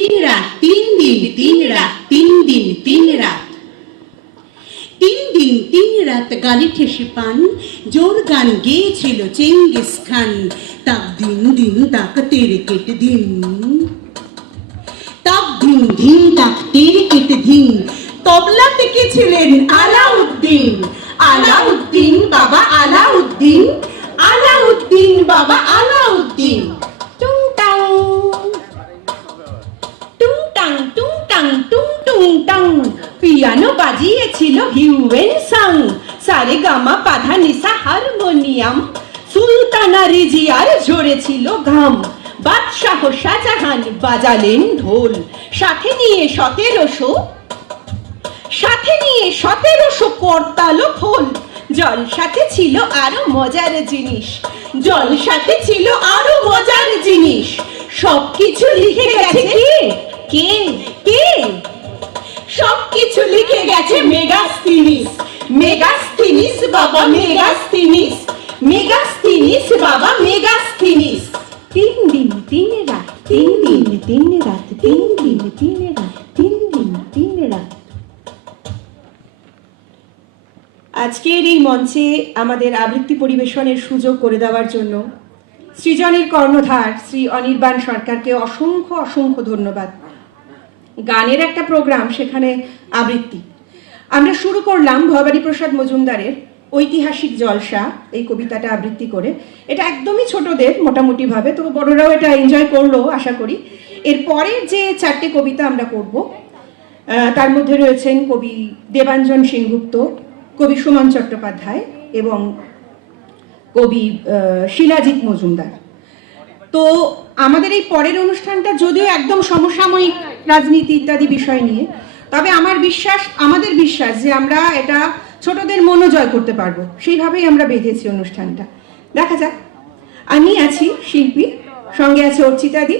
তিন রাত 3 দিন 3 রাত 3 দিন 3 রাত 3 দিন 3 রাত গানে ঠেসে পান জোর গান গেয়েছিল চেঙ্গিস খান। তাক দিন দিন তাক তেরে কেটে দিন, তাক দিন দিন তাক তেরে কেটে দিন। তবলা থেকে ছিলেন আলাউদ্দিন, আলাউদ্দিন বাবা আলাউদ্দিন, আলাউদ্দিন বাবা আলাউদ্দিন। টুং টাং টুং টাং টুং টাং টুং টুং টাং, পিয়ানো বাজিয়েছিল হিউয়েন সাং। সারে গামা পাধা নিসা হারমোনিয়াম, সুলতানা রিজিয়ার ঝরেছিল ঘাম। বাদশাহ শাহজাহান বাজালেন ঢোল, সাথে নিয়ে 1700 করতালো খোল। জলসাতে ছিল আরো মজার জিনিস, জলসাতে ছিল আরো মজার জিনিস। সবকিছু লিখে গেছে কে কে সবকিছু লিখে গেছে মেগাস্তিনিস, মেগাস্তিনিস বাবা মেগাস্তিনিস, মেগাস্তিনিস বাবা মেগাস্তিনিস। 3 দিন 3 রাত 3 দিন 3 রাত 3 দিন 3 রাত 3 দিন 3 রাত। আজকের এই মঞ্চে আমাদের আবৃত্তি পরিবেশনের সুযোগ করে দেওয়ার জন্য সৃজনের কর্ণধার শ্রী অনির্বাণ সরকারকে অসংখ্য অসংখ্য ধন্যবাদ। গানের একটা প্রোগ্রাম, সেখানে আবৃত্তি। আমরা শুরু করলাম ভবানী প্রসাদ মজুমদারের ঐতিহাসিক জলসা এই কবিতাটা আবৃত্তি করে। এটা একদমই ছোটদের মোটামুটিভাবে, তো বড়রাও এটা এনজয় করলো আশা করি। এরপরে যে 4টে কবিতা আমরা করব, তার মধ্যে রয়েছেন কবি দেবাঞ্জন সেনগুপ্ত, কবি সুমন চট্টোপাধ্যায় এবং কবি শিলাজিৎ মজুমদার। তো আমাদের এই পরের অনুষ্ঠানটা যদিও একদম সমসাময়িক রাজনীতি ইত্যাদি বিষয় নিয়ে, তবে আমাদের বিশ্বাস যে আমরা এটা ছোটদের মনও জয় করতে পারবো, সেইভাবেই আমরা বেঁধেছি অনুষ্ঠানটা। দেখা যাক। আমি আছি শিল্পী, সঙ্গে আছে অর্চিতাদি,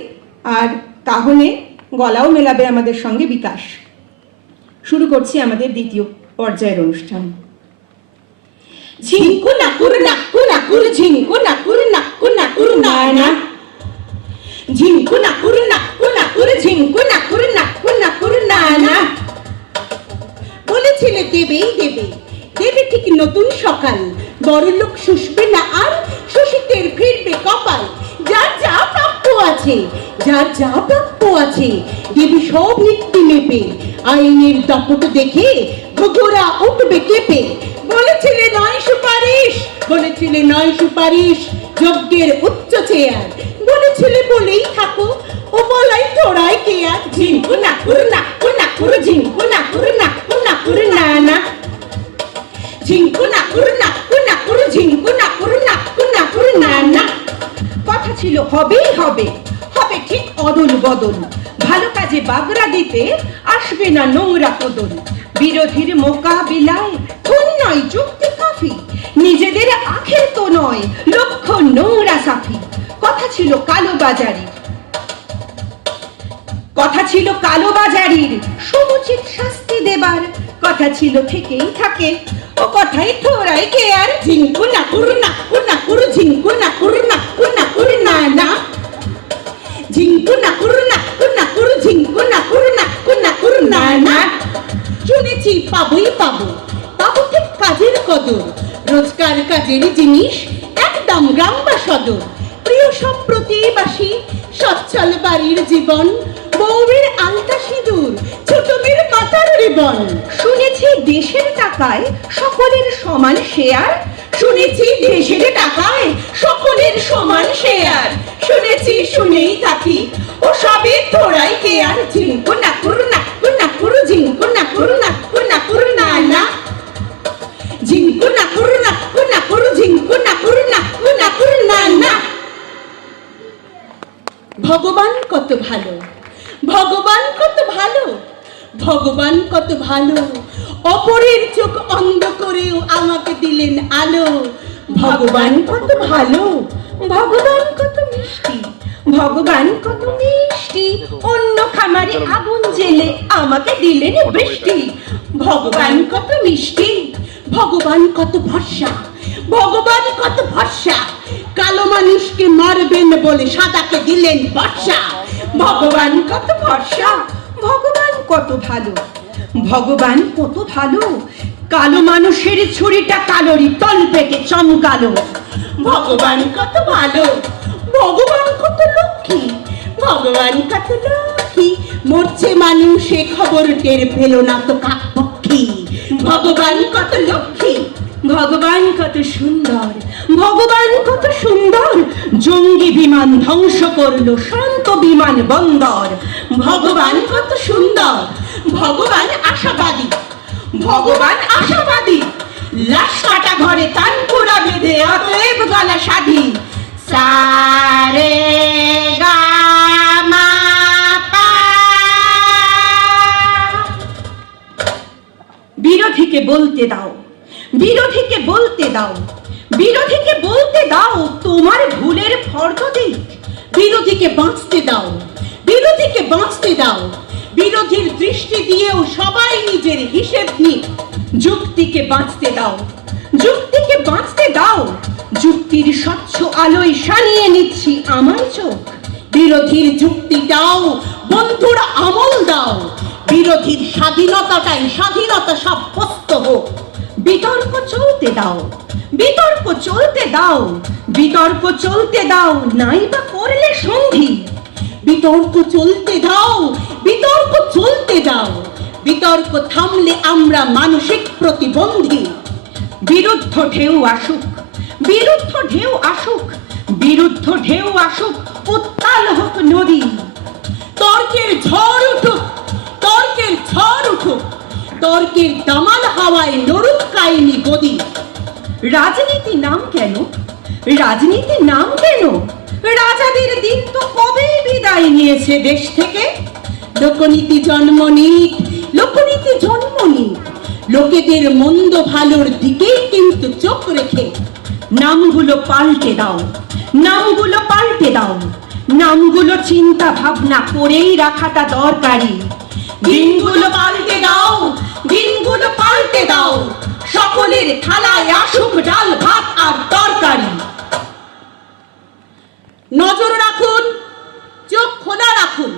আর কাহনে গলাও মেলাবে আমাদের সঙ্গে বিকাশ। শুরু করছি আমাদের দ্বিতীয় পর্যায়ের অনুষ্ঠান। ঝিঙ্কু নাকুর নাক্কু নাকুর ঝিঙ্কু নাকুর নাক্কু নাকুর নানা, ঝিঙ্কু নাকুর নাক্কু নাকুর ঝিঙ্কু নাকুর নাক্কু নাকুর নানা। বলেছিলে দেবেই দেবে, দেবে ঠিক নতুন সকাল। বড়লোক শুষবে না আর, শোষিতের ফিরবে কপাল। যার যা প্রাপ্য আছে, যার যা প্রাপ্য আছে, দেবে সব নীতি মেপে। আইনের দাপট দেখে ঘোঘরা উঠবে কেঁপে। বলেছিলে নয় সুপারিশ, বলেছিলে নয় সুপারিশ, যজ্ঞের উচ্চ চেয়ার। বলেছিলে বলেই থাকো, ও বলাই তোরাই কে আর। ঝিঙ্কু নাকুর নাক্কু নাকুর ঝিঙ্কু নাকুর নাক্কু নাকুর নানা, ঝিঙ্কু নাকুর নাক্কু নাকুর ঝিঙ্কু নাকুর নাক্কু নাকুর নানা। কথা ছিল হবেই হবে, হবে ঠিক অদল বদল। ভালো কাজে বাগড়া দিতে আসবে না নোংরা কদল। বিরোধীর মোকাবিলায় খুন নয় যুক্তি কাফি, নিজেদের আখের তো নয় লক্ষ্য নোংরা সাফি। কথা ছিল কালোবাজারির, কথা ছিল কালোবাজারির সমুচিত শাস্তি দেবার। কথা ছিল থেকেই থাকে, ও কথাই থোড়াই কে আর। ঝিঙ্কু নাকুর নাক্কু নাকুর ঝিঙ্কু নাকুর নাক্কু নাকুর নানা, ঝিঙ্কু নাকুর নাক্কু নাকুর ঝিঙ্কু নাকুর নাক্কু নাকুর নানা। শুনেছি পাবোই পাবো, পাবো ঠিক কাজের কদর। রোজকার কাজের জিনিস একদম গ্রাম বা সদর। প্রিয় সব প্রতিবাসী, সচ্ছল বাড়ির জীবন। বউয়ের আলতা সিঁদুর, ছোট মেয়ের মাথার রিবন। শুনেছি দেশের টাকায় সকলের সমান শেয়ার, শুনেছি দেশের টাকায় সকলের সমান শেয়ার। শুনেছি শুনেই থাকি, ও সবে তোরাই কে আর। ঝিঙ্কু নাকুর নাক্কু নাকুর ঝিঙ্কু নাকুর নাক্কু নাকুর নানা, ঝিঙ্কু নাকুর নাক্কু নাকুর ঝিঙ্কু নাকুর নাক্কু নাকুর নানা। ভগবান কত ভালো, ভগবান কত ভালো, ভগবান কত ভালো। অপরের চোখ অন্ধ করেও আমাকে দিলেন আলো। ভগবান কত ভালো, ভগবান কত মিষ্টি, ভগবান কত মিষ্টি। অন্য খামারে আগুন জেলে আমাকে দিলেন বৃষ্টি। ভগবান কত মিষ্টি, ভগবান কত ভরসা, ভগবান কত ভরসা। কালো মানুষকে মারবেন বলে সাদাকে দিলেন বর্ষা। ভগবান কত ভরসা, ভগবান কত ভালো, ভগবান কত ভালো। কালো মানুষের ছুরিটা কালোরি তল পেটে চমকালো। ভগবান কত ভালো, ভগবান কত লক্ষ্মী, ভগবান কত লক্ষ্মী। মরছে মানুষ এ খবর টের পেল না তো কাকপক্ষী। ভগবান কত লক্ষ্মী, ভগবান কত সুন্দর, ভগবান কত সুন্দর। জঙ্গি বিমান ধ্বংস করলো শান্ত বিমান বন্দর। ভগবান কত সুন্দর, ভগবান আশাবাদী, ভগবান আশাবাদী। লাশ কাটা ঘরে তানপুরা বেঁধে অতএব গলা সাধি। সারে গা মা পা। বিরোধীকে বলতে দাও, বিরোধীকে বলতে দাও, বিরোধীকে বলতে দাও তোমার ভুলের ফর্দ দিক। বিরোধীকে বাঁচতে দাও, বিরোধীকে বাঁচতে দাও। বিরোধীর দৃষ্টি দিয়েও সবাই নিজের হিসেব নিক। যুক্তিকে বাঁচতে দাও, যুক্তিকে বাঁচতে দাও। যুক্তির স্বচ্ছ আলোয় সানিয়ে নিচ্ছি আমার চোখ। বিরোধীর যুক্তিটাও বন্ধুরা আমল দাও। বিরোধীর স্বাধীনতাটাই স্বাধীনতা সাব্যস্ত হোক। বিতর্ক চলতে দাও, বিতর্ক চলতে দাও, বিতর্ক চলতে দাও। নাই বা করলে সন্ধি। বিতর্ক চলতে দাও, বিতর্ক চলতে দাও। বিতর্ক থামলে আমরা মানসিক প্রতিবন্ধী। বিরুদ্ধ ঢেউ আসুক, বিরুদ্ধ ঢেউ আসুক, বিরুদ্ধ ঢেউ আসুক। উত্তাল হোক নদী। তর্কের ঝড় উঠুক, তর্কের ঝড় উঠুক। তর্কের দামাল হাওয়ায় নরুক কাহিনী গদি। রাজনীতি নাম কেন, রাজনীতি নাম কেন? রাজাদের দিন তো কবেই বিদায় নিয়েছে দেশ থেকে। লোকনীতি জন্ম নিক, লোকনীতি জন্ম নিক। লোকেদের মন্দ ভালোর দিকেই কিন্তু চোখ রেখে। নামগুলো পাল্টে দাও, নামগুলো পাল্টে দাও। নামগুলো চিন্তা ভাবনা করেই রাখাটা দরকারি। দিনগুলো পাল্টে দাও, দিনগুলো পাল্টে দাও। সকলের থালায় আসুক ডাল ভাত আর তরকারি। নজর রাখুন, চোখ খোলা রাখুন।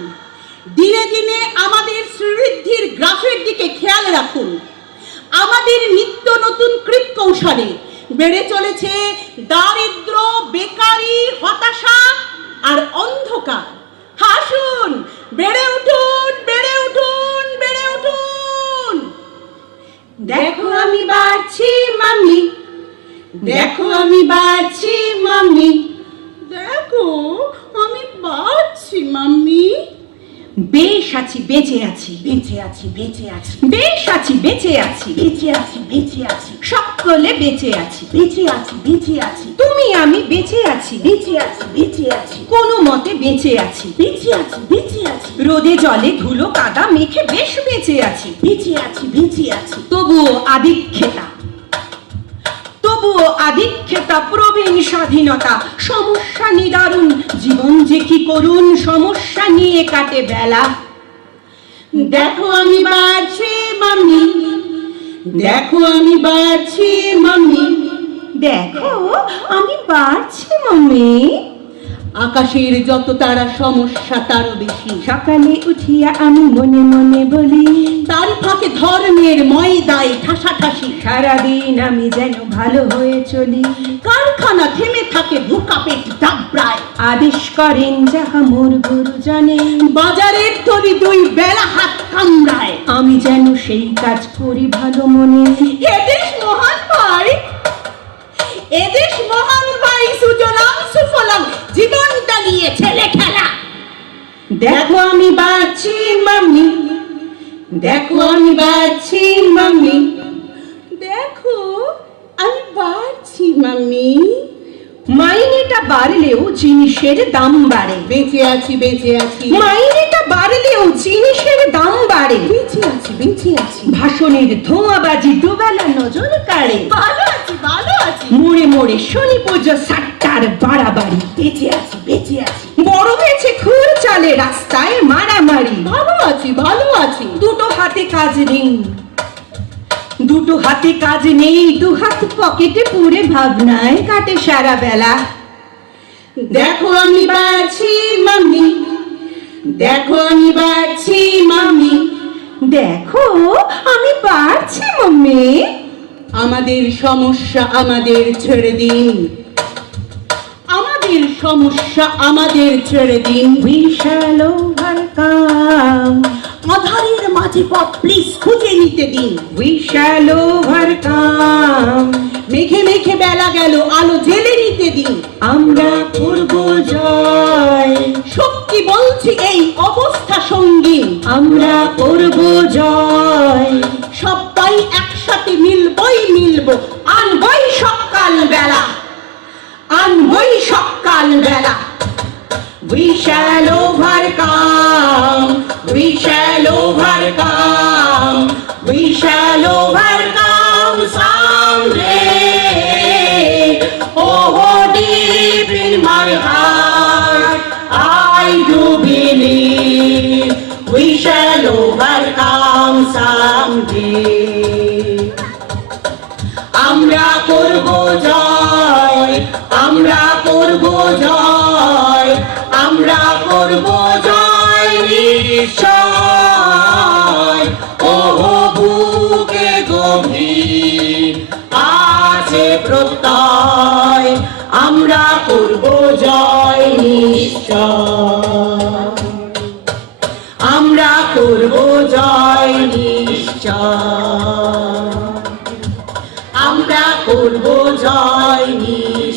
দিনে দিনে আমাদের শ্রীবৃদ্ধির গ্রাফের দিকে খেয়াল রাখুন। আমাদের নিত্য নতুন কৃত কৌশলে বেড়ে চলেছে দারিদ্র, বেকারি, হতাশা আর অন্ধকার। হাসুন, বেড়ে উঠুন, বেড়ে উঠুন, বেড়ে উঠুন। দেখো আমি বাড়ছি মাম্মি, দেখো আমি বাড়ছি মাম্মি, দেখো আমি বাড়ছি মাম্মি। বেশ আছি, বেঁচে আছি, বেঁচে আছি, বেঁচে আছি, বেশ আছি, বেঁচে আছি, বেঁচে আছি, বেঁচে আছি, সকলে বেঁচে আছি, বেঁচে আছি, বেঁচে আছি, তুমি আমি বেঁচে আছি, বেঁচে আছি, বেঁচে আছি, কোনো মতে বেঁচে আছি, বেঁচে আছি, বেঁচে আছি, রোদে জলে ধুলো কাদা মেখে বেশ বেঁচে আছি, বেঁচে আছি, বেঁচে আছি। তবুও আদিক্ষেতা, তবুও আদিক্ষেতা, প্রবীণ স্বাধীনতা। সমস্যা নিদারুণ, জীবন যে কি করুন, সমস্যা নিয়ে কাটে বেলা। দেখো আমি বাড়ছি মাম্মি, দেখো আমি বাড়ছি মাম্মি, দেখো আমি বাড়ছি মাম্মি। আকাশের যত তারা সমস্যা তারও বেশি। সকালে উঠিয়া আমি মনে মনে বলি, তার ফাঁকে ধর্মের ময়দায় ঠাসাঠাসি। সারাদিন আমি যেন ভালো হয়ে চলি। কারখানা থেমে থাকে ভুকা পেট দাবড়ায়। আদেশ করেন যাহা মোর গুরুজনে, বাজারের তরি দুই বেলা হাত কামড়ায়। আমি যেন সেই কাজ করি ভালো মনে। এদেশ মহান ভাই, এদেশ মহান ভাই, সুজলাম সুফলাম, জীবনটা নিয়ে ছেলে খেলা। দেখো আমি বাড়ছি মাম্মি, দেখো আমি বাড়ছি মাম্মি, দেখো আমি বাড়ছি মাম্মি। মাইনেটা বাড়লেও জিনিসের দাম বাড়ে। বেঁচে আছি, বেঁচে আছি, মাইনেটা বাড়লেও জিনিসের দাম বাড়ে। বেঁচে আছি, বেঁচে আছি, ভাষণের ধোঁয়াবাজি দুবেলা নজর কাড়ে। ভালো আছি, ভালো আছি, মোড়ে মোড়ে শনি পুজো সাতটার বাড়াবাড়ি। বেঁচে আছি, বেঁচে আছি, বড় হয়েছে খুর চালে রাস্তায় মারামারি। ভালো আছি, ভালো আছি। দুটো হাতে কাজ নেই, দুটো হাতে কাজ নেই, দু হাত পকেটে পুরে ভাবনায় কাটে সারা বেলা। দেখো আমি বাড়ছি মাম্মি, দেখো আমি বাড়ছি মাম্মি, দেখো আমি পারছি মাম্মি। আমাদের সমস্যা আমাদের ছেড়ে দিন, আমাদের সমস্যা আমাদের ছেড়ে দিন। We shall overcome. আধারের মাঝে পথ প্লিজ খুঁজে নিতে দিন। We shall overcome. মেঘে মেঘে বেলা গেল আলো জেলে নিতে দিন। আমরা করব জয়, শক্তি বলছি এই অবস্থা সঙ্গীন। আমরা করব জয়, সবাই একসাথে মিলবই মিলবো, আনবই সকাল বেলা, আনবই সকাল বেলা। We shall overcome. We shall overcome. We shall overcome someday. Oh, deep in my heart, I do believe we shall overcome someday. আমরা করব জয়, আমরা করব জয়, আমরা করব জয় নিশ্চয়। ও বুকে গভীর আছে প্রত্যয়, আমরা করব জয় নিশ্চয়, আমরা করব জয় নিশ্চয়, আমরা করব জয় নিশ্চয়।